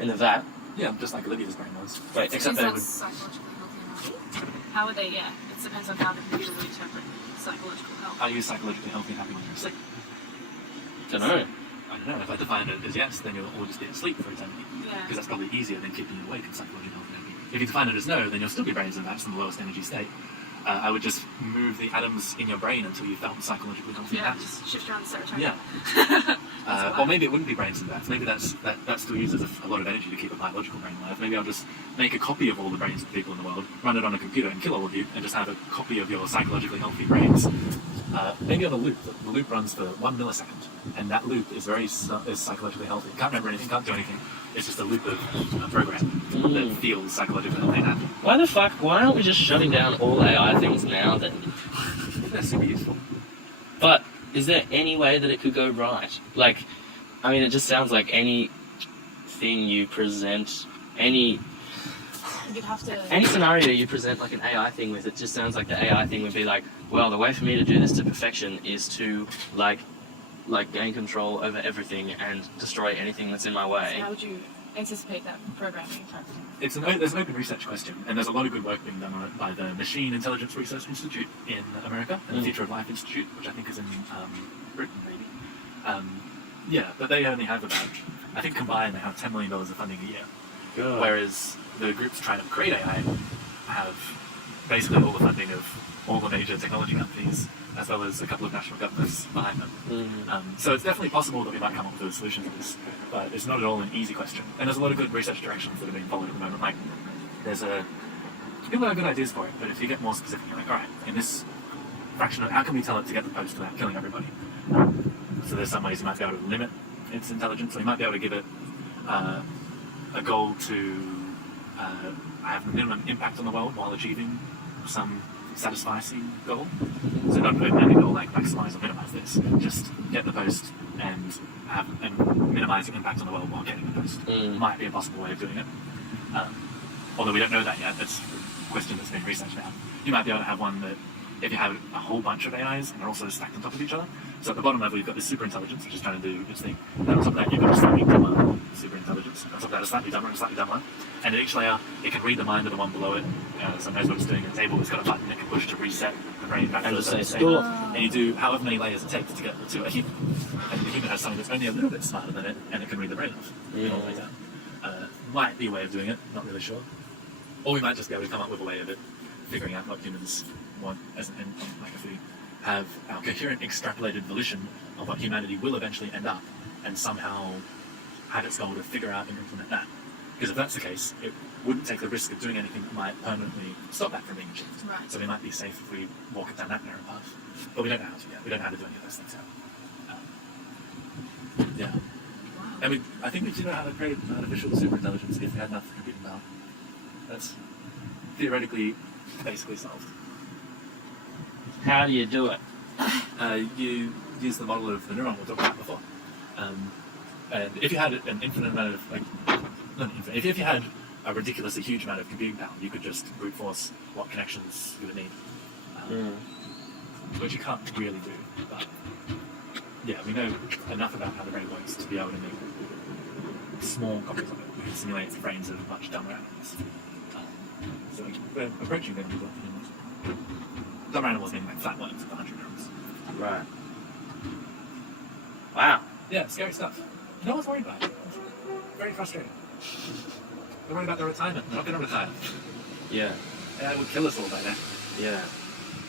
In the vat? Yeah, just like Olivia's brain was. Wait, Except Is they that would. psychologically healthy and happy? How would they, yeah. It depends on how the computer would interpret psychological health. Are you psychologically healthy and happy when you're asleep? Don't know. I don't know. If I define it as yes, then you'll all just be asleep for eternity. Yeah. Because that's probably easier than keeping you awake and psychologically healthy and happy. If you define it as no, then you'll still be brains and vats in the lowest energy state. I would just move the atoms in your brain until you felt psychologically healthy and Yeah, happy. just shift around the serotonin. Yeah. That's Or maybe it wouldn't be brains and vats. Maybe that still uses a lot of energy to keep a biological brain alive. Maybe I'll just make a copy of all the brains of the people in the world, run it on a computer and kill all of you, and just have a copy of your psychologically healthy brains. Maybe on a loop. The loop runs for 1 millisecond, and that loop is is psychologically healthy. Can't remember anything, can't do anything. It's just a loop of a program that feels psychologically healthy and happy. Why aren't we just shutting down all AI things now then? That's super useful. But is there any way that it could go right? Like, I mean, it just sounds like anything you present, any You'd have to. Any scenario you present like an AI thing with, it just sounds like the AI thing would be like, well, the way for me to do this to perfection is to like gain control over everything and destroy anything that's in my So way. how would you anticipate that programming type thing? There's an open research question, and there's a lot of good work being done on it by the Machine Intelligence Research Institute in America, and the Future of Life Institute, which I think is in Britain, maybe. Yeah, but they only have about, I think combined, they have $10 million of funding a year. God. Whereas the groups trying to create AI have basically all the funding of all the major technology companies, as well as a couple of national governments behind them. So it's definitely possible that we might come up with a solution to this, but it's not at all an easy question. And there's a lot of good research directions that are being followed at the moment. Like, people have good ideas for it, but if you get more specific, you're like, all right, in this fraction of, how can we tell it to get the post without killing everybody? So there's some ways you might be able to limit its intelligence, or you might be able to give it a goal to have minimum impact on the world while achieving some satisfying goal. So not put any goal like maximize or minimize this, just get the post and minimize the impact on the world while getting the post. Might be a possible way of doing it. Although we don't know that yet, that's a question that's being researched now. You might be able to have one that, if you have a whole bunch of AIs and they're also stacked on top of each other. So at the bottom level you've got this superintelligence, which is trying to do its thing. And on top of that you've got a slightly dumber superintelligence. On top of that a slightly dumber and a slightly dumber. And at each layer it can read the mind of the one below it, so it knows what it's doing. A table has got a button it can push to reset the brain back to the same state. And you do however many layers it takes to get to a human. And the human has something that's only a little bit smarter than it, and it can read the brain off all the way down. Might be a way of doing it, not really sure. Or we might just be able to come up with a way of it figuring out what humans want as an endpoint, like if we have our coherent extrapolated volition of what humanity will eventually end up, and somehow have its goal to figure out and implement that. Because if that's the case, it wouldn't take the risk of doing anything that might permanently stop that from being achieved. Right. So we might be safe if we walk it down that narrow path. But we don't know how to yet. We don't know how to do any of those things yet. Yeah. I mean, I think we do know how to create artificial superintelligence if we had enough computing power. That's theoretically basically solved. How do you do it? You use the model of the neuron we talked about before. And if you had an infinite amount of, if you had a ridiculously huge amount of computing power, you could just brute force what connections you would need. Which you can't really do. But yeah, we know enough about how the brain works to be able to make small copies of it. simulates the brains of much dumber animals. So we're approaching them with animals. Dumber animals meaning like flatworms with 100 neurons. Right. Wow. Yeah, scary stuff. No one's worried about it. Very frustrating. They're worried about their retirement. They're not going to retire. Yeah. AI would kill us all by then. Yeah.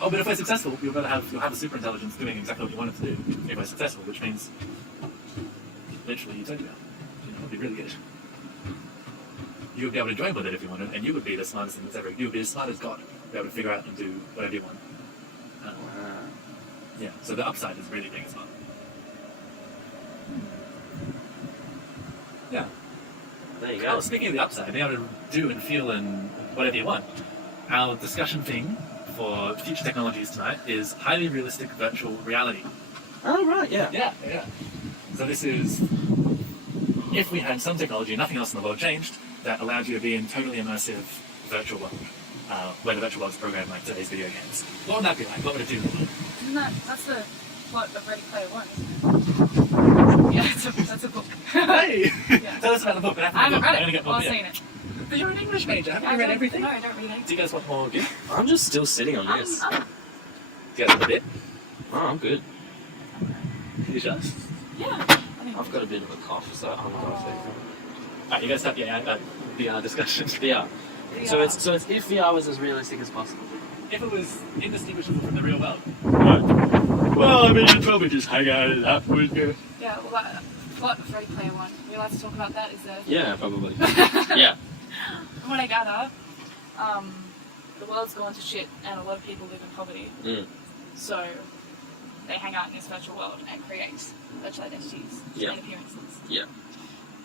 Oh, but if we're successful, you'll have a superintelligence doing exactly what you want it to do. If we're successful, which means literally utopia. It would be really good. You would be able to join with it if you wanted, and you would be the smartest thing that's ever. You would be as smart as God, be able to figure out and do whatever you want. Yeah. So the upside is really being smart. Yeah. There you Oh, go. speaking of the upside, being able to do and feel and whatever you want. Our discussion theme for future technologies tonight is highly realistic virtual reality. Oh, right, yeah. Yeah. So this is if we had some technology, nothing else in the world changed, that allowed you to be in totally immersive virtual world, where the virtual world is programmed like today's video games. What would that be like? What would it do? Isn't that's the plot of Ready Player One, isn't it? Yeah, that's a book. Hey! Yeah. Tell us about the book. I haven't read it. Get Well, I've seen it. But you're an English major. Haven't you I read don't- everything? No, I don't read anything. Do you guys want more? Do I'm just still sitting on this. you guys want a bit? Oh, I'm good. You sure? Yeah. I think I've got a bit of a cough, so I'm going to Alright, you guys have the VR discussion. VR. the, So it's if VR was as realistic as possible. If it was indistinguishable from the real world. Well, I mean, you'd probably just hang out in that, wouldn't you? Yeah, well, that plot of Ready Player One. Are we allowed to talk about that? Is there? Yeah, probably. Yeah. From what I gather, the world's gone to shit and a lot of people live in poverty. Mm. So they hang out in this virtual world and create virtual identities Yeah. and appearances. Yeah.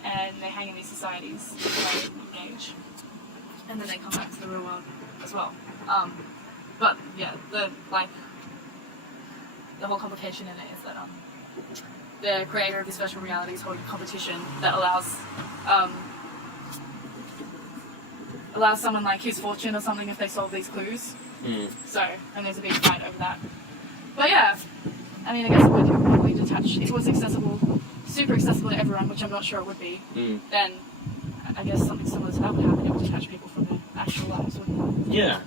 And they hang in these societies where they engage. And then they come back to the real world as well. But yeah, the whole complication in it is that the creator of this virtual reality is holding a competition that allows someone like his fortune or something if they solve these clues. Mm. So, and there's a big fight over that. But yeah, I mean, I guess it would probably detach. If it was accessible, super accessible to everyone, which I'm not sure it would be, then I guess something similar to that would happen. It would detach people from their actual lives, wouldn't it? Yeah.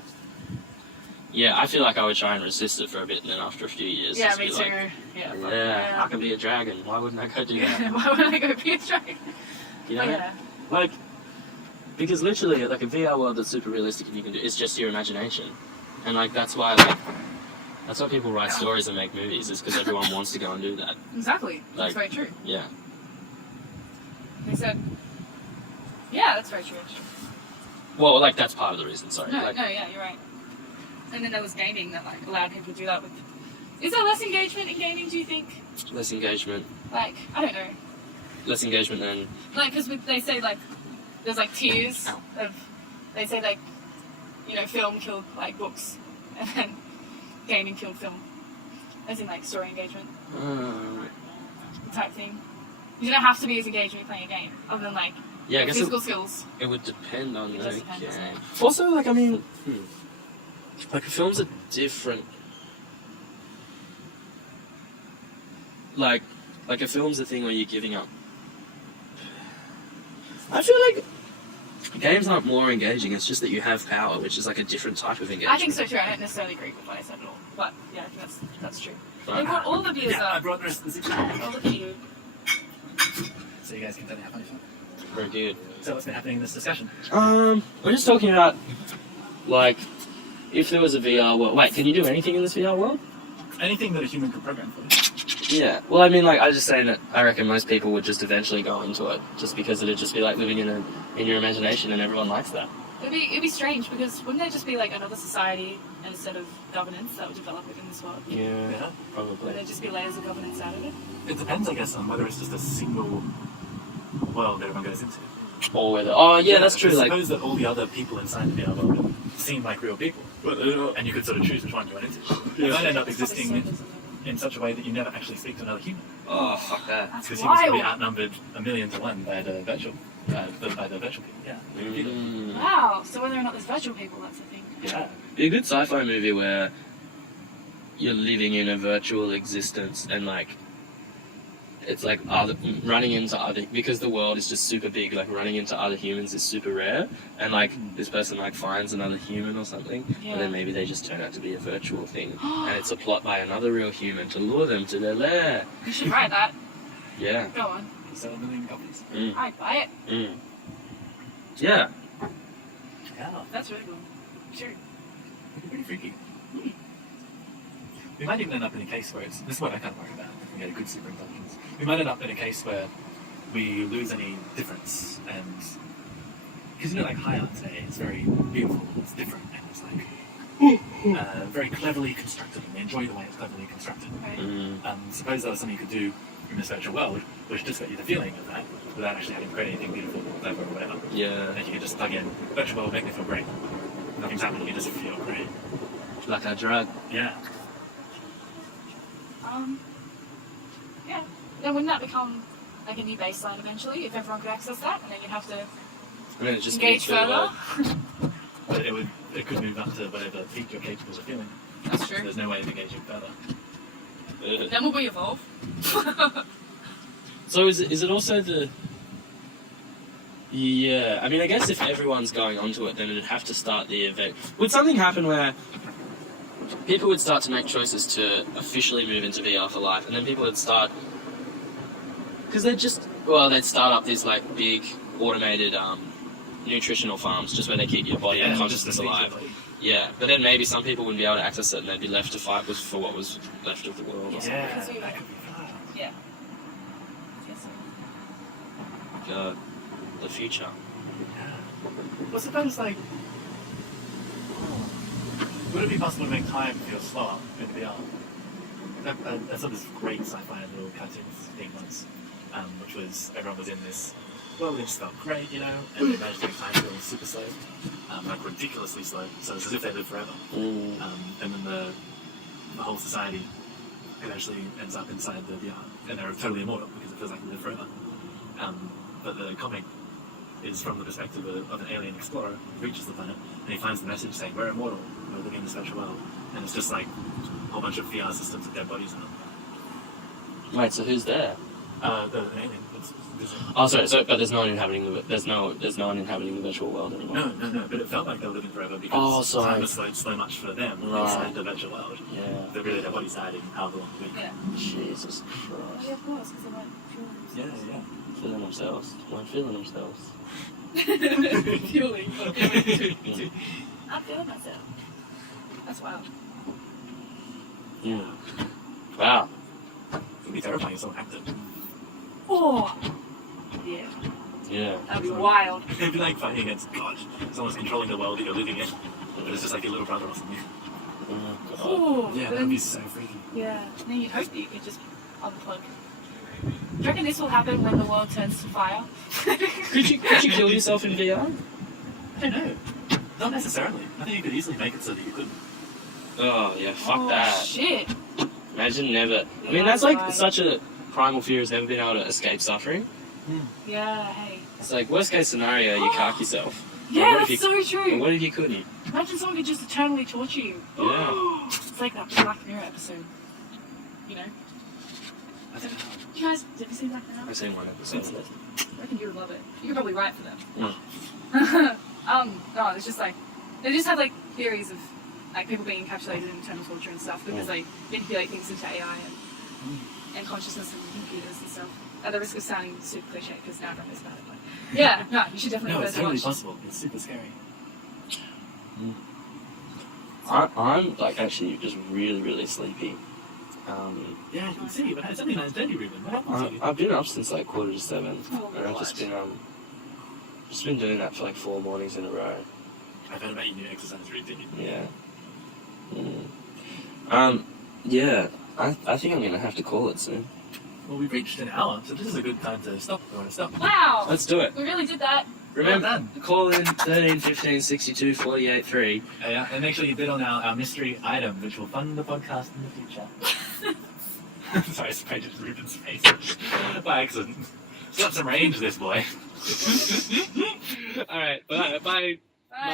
Yeah, I feel like I would try and resist it for a bit, and then after a few years, Yeah, just me be too. like, Yeah, I can be a dragon. Why wouldn't I go do that? Why would I go be a dragon? You know? But yeah. Like, because literally, like a VR world that's super realistic and you can do, it's just your imagination, and like that's why people write stories and make movies, is because everyone wants to go and do that. Exactly. That's Like- very true. Yeah. They said, yeah, that's very true. Well, like that's part of the reason. Sorry. No, like, yeah, you're right. And then there was gaming that like allowed people to do that with. Is there less engagement in gaming? Do you think? less engagement. Like, I don't know. Less engagement than. Like, because they say like there's like tiers of. They say like, film killed like books, and then gaming killed film. As in like story engagement type thing. You don't have to be as engaged when you're playing a game, other than like Yeah, I guess physical skills. it would depend on It the does depend, doesn't game. it? Also, like I mean, like films are different. Like a film's a thing where you're giving up. I feel like games aren't more engaging. It's just that you have power, which is like a different type of engagement. I think so too. I don't necessarily agree with what I said at all, but yeah, I think that's true. Right. They brought all the beers Yeah, I up. brought the rest of the section. Oh, look at you. So you guys can tell me how funny fun. Very good. So what's been happening in this discussion? We're just talking about like if there was a VR world. Wait, can you do anything in this VR world? Anything that a human could program for. Yeah. Well, I mean, like I was just saying that I reckon most people would just eventually go into it, just because it'd just be like living in your imagination, and everyone likes that. It'd be strange because wouldn't there just be like another society and a set of governance that would develop within this world? Yeah. Yeah. Would there just be layers of governance out of it? It depends, I guess, on whether it's just a single world that everyone goes into. Or whether. Oh, yeah, that's true. Like. Suppose that all the other people inside the VR world seem like real people, and you could sort of choose which one you went into. You might end up existing in such a way that you never actually speak to another human. Oh, fuck that. That's Because humans can be wild. outnumbered 1,000,000 to 1 by the virtual people. Yeah. Wow. So whether or not there's virtual people, that's the thing. Yeah. Be a good sci-fi movie where you're living in a virtual existence and like it's like running into other, because the world is just super big, like running into other humans is super rare, and like this person like finds another human or something, and then maybe they just turn out to be a virtual thing, and it's a plot by another real human to lure them to their lair. You should write that. Yeah. Go on. Sell 1 million copies. I'd buy it. Yeah. Yeah. That's really cool. Sure. Pretty freaky. We might even end up in a case where this is what I kind of worry about. If we get a good superintelligence, we might end up in a case where we lose any difference, and because like high art today is very beautiful, it's different, and it's like very cleverly constructed, and we enjoy the way it's cleverly constructed. Right. Suppose there was something you could do in this virtual world which just got you the feeling of that without actually having to create anything beautiful or clever or whatever. Yeah. And you could just plug in virtual world, make me feel great. Nothing's happening, you just feel great. Like a drug. Yeah. Yeah. Then wouldn't that become like a new baseline eventually if everyone could access that, and then you'd have to And then it just engage further? But it could move up to whatever peak you're capable of feeling. That's So true. there's no way of engaging further. Then will we evolve? So is it also the... Yeah, I mean, I guess if everyone's going onto it, then it'd have to start the event. Would something happen where people would start to make choices to officially move into VR for life, and then people would start... Because they'd start up these, like, big, automated, nutritional farms, just where they keep your body and consciousness alive. Yeah, but then maybe some people wouldn't be able to access it, and they'd be left to fight for what was left of the world. Or something. Yeah, Because we- that could be fun. Yeah. Yes. The future. Yeah. Well, suppose, like, would it be possible to make time feel slower in VR? I saw this great sci-fi little cartoon thing once, which was everyone was in this world, it just felt great, you know, and they managed to make time feel super slow, like ridiculously slow, so it's as if they live forever. And then the whole society eventually ends up inside the VR, and they're totally immortal because it feels like they live forever. But the comic is from the perspective of an alien explorer who reaches the planet, and he finds the message saying, "We're immortal, we're living in this virtual world," and it's just like a whole bunch of VR systems with dead bodies in them. Wait, so who's there? The alien. Oh, sorry. So, but there's no one inhabiting there's no one inhabiting the virtual world anymore. No. But it felt like they were living forever because time was so much for them inside the virtual world. Yeah. That really their bodies died in however long a week. Yeah. Jesus Oh, Christ. yeah, of course, because they weren't feeling Yeah. Feeling themselves. Weren't feeling themselves. Fueling. I'm feeling myself. That's wild. Yeah. Wow. It would be terrifying if someone hacked it. Oh! Yeah. Yeah. That'd be wild. It'd be like fighting against God. Someone's controlling the world that you're living in. But it's just like your little brother or something. Oh! Yeah, that would be so freaky. Yeah. Then you'd hope that you could just unplug. Do you reckon this will happen when the world turns to fire? Could you kill yourself in VR? I don't know. Not necessarily. I think you could easily make it so that you couldn't. Oh yeah, fuck Oh, that. shit. Imagine never. I mean, that's like such a primal fear has never been able to escape suffering. Yeah, hey. It's like worst case scenario, you cark yourself. Yeah, what if that's you- so true. What if you couldn't? Imagine someone could just eternally torture you. Yeah. It's like that Black Mirror episode. You know? I don't know. You guys, have you seen Black Mirror? I've seen one episode of it. I reckon you would love it. You could probably write for them. Mm. No, it's just like, they just have like theories of like people being encapsulated in eternal torture and stuff because they manipulate things into AI and consciousness and computers and stuff. At the risk of sounding super cliche because now everyone knows about it. But yeah, no, you should definitely No, it's first totally watch. possible. It's super scary. I'm like actually just really, really sleepy. Yeah, you can see, but it's only 9:30, Reuben. What happened to you? I've been up since like 6:45, Oh, and I've just been doing that for like 4 mornings in a row. I've heard about your new exercise routine. Yeah. Yeah. I think I'm gonna have to call it soon. Well, we've reached an hour, so this is a good time to stop if you want to stop. Wow! Let's do it. We really did that. Remember, Well done. call in 13 15 62 48 3. Yeah, and make sure you bid on our mystery item, which will fund the podcast in the future. Sorry, I sprayed Reuben's face by accident. He's got some range, this boy. All right. Bye. Bye. Bye.